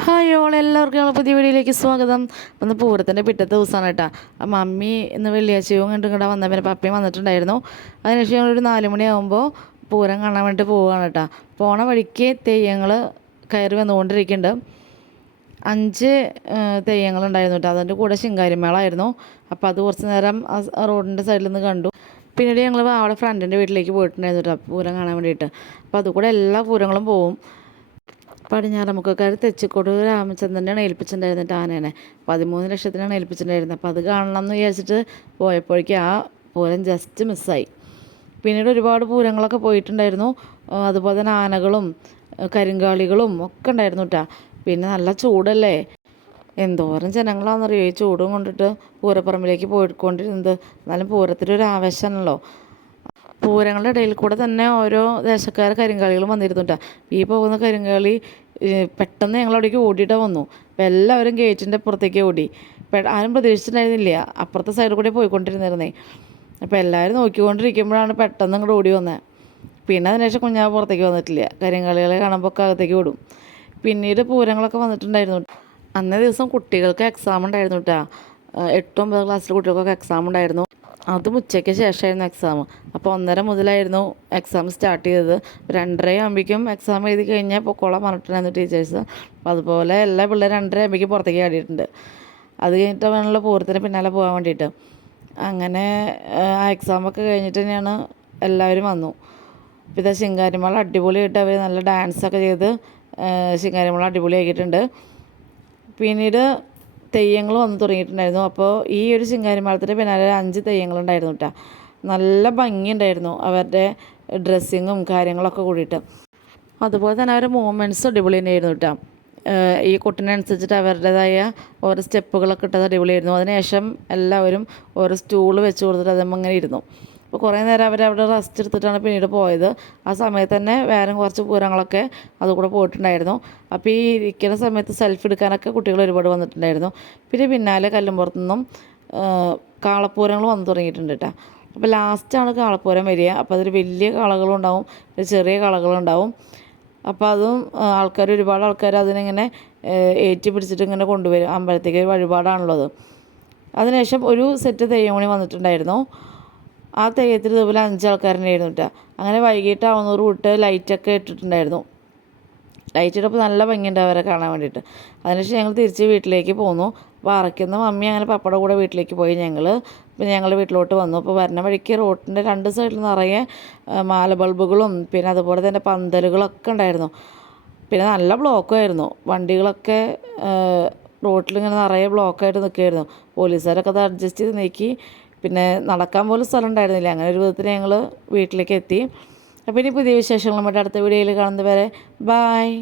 Hi all എല്ലാവർക്കും ഞങ്ങൾ പുതിയ വീഡിയോയിലേക്ക് സ്വാഗതം. ഒന്ന് പൂരത്തിന്റെ പിറ്റത്തെ ദിവസമാണ് കേട്ടോ. മമ്മി ഇന്ന് വെള്ളിയാഴ്ചയും കണ്ടും കൂടെ വന്ന. പിന്നെ പപ്പയും വന്നിട്ടുണ്ടായിരുന്നു. അതിനുശേഷം ഞങ്ങളൊരു നാല് മണിയാകുമ്പോൾ പൂരം കാണാൻ വേണ്ടിയിട്ട് പോവുകയാണ് കേട്ടോ. പോണ വഴിക്ക് തെയ്യങ്ങൾ കയറി വന്നുകൊണ്ടിരിക്കുന്നുണ്ട്. അഞ്ച് തെയ്യങ്ങളുണ്ടായിരുന്നു കേട്ടോ. അതിന്റെ കൂടെ ശിങ്കാരിമേളായിരുന്നു. അപ്പോൾ അത് കുറച്ച് നേരം റോഡിന്റെ സൈഡിൽ നിന്ന് കണ്ടു. പിന്നീട് ഞങ്ങൾ അവിടെ ഫ്രണ്ടിന്റെ വീട്ടിലേക്ക് പോയിട്ടുണ്ടായിരുന്നു കേട്ടോ. പൂരം കാണാൻ വേണ്ടിയിട്ട്. അപ്പോൾ അതുകൂടെ എല്ലാ പൂരങ്ങളും പോവും. പടിഞ്ഞാറമുക്കക്കാർ കൊടു രാമചന്ദ്രനെയാണ് ഏൽപ്പിച്ചിട്ടുണ്ടായിരുന്നത് ആനേനെ പതിമൂന്ന് ലക്ഷത്തിനാണ് ഏൽപ്പിച്ചിട്ടുണ്ടായിരുന്നത് അപ്പോൾ അത് കാണണം എന്ന് വിചാരിച്ചിട്ട് പോയപ്പോഴേക്കും ആ പൂരം ജസ്റ്റ് മിസ്സായി പിന്നീട് ഒരുപാട് പൂരങ്ങളൊക്കെ പോയിട്ടുണ്ടായിരുന്നു. അതുപോലെ തന്നെ ആനകളും കരിങ്കാളികളും ഒക്കെ ഉണ്ടായിരുന്നു കേട്ടോ പിന്നെ നല്ല ചൂടല്ലേ? എന്തോരം ജനങ്ങളാണെന്നറിയോ ഈ ചൂടും കൊണ്ടിട്ട് പൂരപ്പറമ്പിലേക്ക് പോയിക്കൊണ്ടിരുന്നത്. എന്നാലും പൂരത്തിലൊരു ആവേശമാണല്ലോ. പൂരങ്ങളുടെ ഇടയിൽ കൂടെ തന്നെ ഓരോ ദേശക്കാർ കരിങ്കാളികൾ വന്നിരുന്നുണ്ട് ഈ പോകുന്ന കരിങ്കാളി പെട്ടെന്ന് ഞങ്ങൾ ഞങ്ങളവിടേക്ക് ഓടിയിട്ട് വന്നു. അപ്പോൾ എല്ലാവരും ഗേറ്റിന്റെ പുറത്തേക്ക് ഓടി. ആരും പ്രതീക്ഷിച്ചിട്ടുണ്ടായിരുന്നില്ല. അപ്പുറത്തെ സൈഡിൽ കൂടെ പോയിക്കൊണ്ടിരുന്നിരുന്നേ അപ്പോൾ എല്ലാവരും നോക്കിക്കൊണ്ടിരിക്കുമ്പോഴാണ് പെട്ടെന്ന് ഇങ്ങോട്ട് ഓടി വന്നത് പിന്നെ അതിനുശേഷം കുഞ്ഞാ പുറത്തേക്ക് വന്നിട്ടില്ല. കരിങ്കാളികളെ കാണുമ്പോൾ അകത്തേക്ക് ഓടും. പിന്നീട് പൂരങ്ങളൊക്കെ വന്നിട്ടുണ്ടായിരുന്നു. അന്നേ ദിവസം കുട്ടികൾക്ക് എക്സാം ഉണ്ടായിരുന്നു കേട്ടോ എട്ടും ഒമ്പത് ക്ലാസ്സിൽ കുട്ടികൾക്കൊക്കെ എക്സാം ഉണ്ടായിരുന്നു. അതും ഉച്ചയ്ക്ക് ശേഷമായിരുന്നു എക്സാം അപ്പോൾ ഒന്നര മുതലായിരുന്നു എക്സാം സ്റ്റാർട്ട് ചെയ്തത്. രണ്ടര ആകുമ്പോഴേക്കും എക്സാം എഴുതി കഴിഞ്ഞാൽ പൊക്കോളാൻ പറഞ്ഞിട്ടുണ്ടായിരുന്നു ടീച്ചേഴ്സ് അപ്പോൾ അതുപോലെ എല്ലാ പിള്ളേരും രണ്ടര ആകുമ്പോഴേക്കും പുറത്തേക്ക് ആടിയിട്ടുണ്ട് അത് കഴിഞ്ഞിട്ട് വേണമല്ലോ പൂരത്തിന് പിന്നാലെ പോകാൻ വേണ്ടിയിട്ട്. അങ്ങനെ ആ എക്സാമൊക്കെ കഴിഞ്ഞിട്ട് തന്നെയാണ് എല്ലാവരും വന്നു. പിന്നെ ശിങ്കാരിമേള അടിപൊളിയായിട്ട് അവർ നല്ല ഡാൻസൊക്കെ ചെയ്ത് ശിങ്കാരിമേള അടിപൊളിയാക്കിയിട്ടുണ്ട്. പിന്നീട് തെയ്യങ്ങൾ വന്നു തുടങ്ങിയിട്ടുണ്ടായിരുന്നു. അപ്പോൾ ഈ ഒരു ശിങ്കാരിമേളത്തിന്റെ പിന്നാലെ അഞ്ച് തെയ്യങ്ങളുണ്ടായിരുന്നു കേട്ടോ നല്ല ഭംഗിയുണ്ടായിരുന്നു അവരുടെ ഡ്രസ്സിങ്ങും കാര്യങ്ങളൊക്കെ കൂടിയിട്ട്. അതുപോലെ തന്നെ അവരുടെ മൂവ്മെന്റ്സ് അടിപൊളി തന്നെയായിരുന്നു കേട്ടോ ഈ കൊട്ടിനനുസരിച്ചിട്ട് അവരുടേതായ ഓരോ സ്റ്റെപ്പുകളൊക്കെ ഇട്ടത് അടിപൊളിയായിരുന്നു. അതിനുശേഷം എല്ലാവരും ഓരോ സ്റ്റൂൾ വെച്ച് കൊടുത്തിട്ട് അതമ്മ ഇങ്ങനെ ഇരുന്നു. അപ്പോൾ കുറേ നേരം അവർ അവിടെ റെസ്റ്റ് എടുത്തിട്ടാണ് പിന്നീട് പോയത്. ആ സമയത്ത് തന്നെ വേറെ കുറച്ച് പൂരങ്ങളൊക്കെ അതുകൂടെ പോയിട്ടുണ്ടായിരുന്നു. അപ്പോൾ ഈ ഇരിക്കുന്ന സമയത്ത് സെൽഫി എടുക്കാനൊക്കെ കുട്ടികൾ ഒരുപാട് വന്നിട്ടുണ്ടായിരുന്നു. പിന്നെ പിന്നാലെ കല്ലുംപുറത്തു നിന്നും കാളപ്പൂരങ്ങൾ വന്നു തുടങ്ങിയിട്ടുണ്ട് കേട്ടോ. അപ്പോൾ ലാസ്റ്റാണ് കാളപ്പൂരം വരിക. അപ്പോൾ അതിൽ വലിയ കളകളും ഉണ്ടാവും ഒരു ചെറിയ കളകളും ഉണ്ടാവും. അപ്പോൾ അതും ആൾക്കാർ ഒരുപാട് ആൾക്കാർ അതിനിങ്ങനെ ഏറ്റി പിടിച്ചിട്ട് ഇങ്ങനെ കൊണ്ടുവരും. അമ്പലത്തേക്ക് വഴിപാടാണല്ലോ അത് അതിനുശേഷം ഒരു സെറ്റ് തെയ്യമണി വന്നിട്ടുണ്ടായിരുന്നു. ആ തെയ്യത്തിൽ ഇതുപോലെ അഞ്ച് ആൾക്കാരുണ്ടായിരുന്നു കേട്ടോ. അങ്ങനെ വൈകിട്ടാവുന്ന വിട്ട് ലൈറ്റൊക്കെ ഇട്ടിട്ടുണ്ടായിരുന്നു. ലൈറ്റ് ഇട്ടപ്പോൾ നല്ല ഭംഗിയുണ്ട് അവരെ കാണാൻ വേണ്ടിയിട്ട്. അതിനുശേഷം ഞങ്ങൾ തിരിച്ച് വീട്ടിലേക്ക് പോന്നു. അപ്പോൾ അറയ്ക്കുന്ന മമ്മി അങ്ങനെ പപ്പയുടെ കൂടെ വീട്ടിലേക്ക് പോയി ഞങ്ങൾ പിന്നെ ഞങ്ങൾ വീട്ടിലോട്ട് വന്നു. അപ്പോൾ വരുന്ന വഴിക്ക് റോട്ടിന്റെ രണ്ട് സൈഡിൽ നിറയെ മാല ബൾബുകളും പിന്നെ അതുപോലെ തന്നെ പന്തലുകളൊക്കെ ഉണ്ടായിരുന്നു. പിന്നെ നല്ല ബ്ലോക്കുമായിരുന്നു വണ്ടികളൊക്കെ റോട്ടിൽ ഇങ്ങനെ നിറയെ ബ്ലോക്കായിട്ട് നിൽക്കുമായിരുന്നു പോലീസുകാരൊക്കെ അത് അഡ്ജസ്റ്റ് ചെയ്ത് നീക്കി. പിന്നെ നടക്കാൻ പോലും സ്ഥലം ഉണ്ടായിരുന്നില്ല. അങ്ങനെ ഒരു വിധത്തിൽ ഞങ്ങൾ വീട്ടിലേക്ക് എത്തി. അപ്പോൾ ഇനി പുതിയ വിശേഷങ്ങളുമായിട്ട് അടുത്ത വീഡിയോയിൽ കാണുന്നത് വരെ ബായ്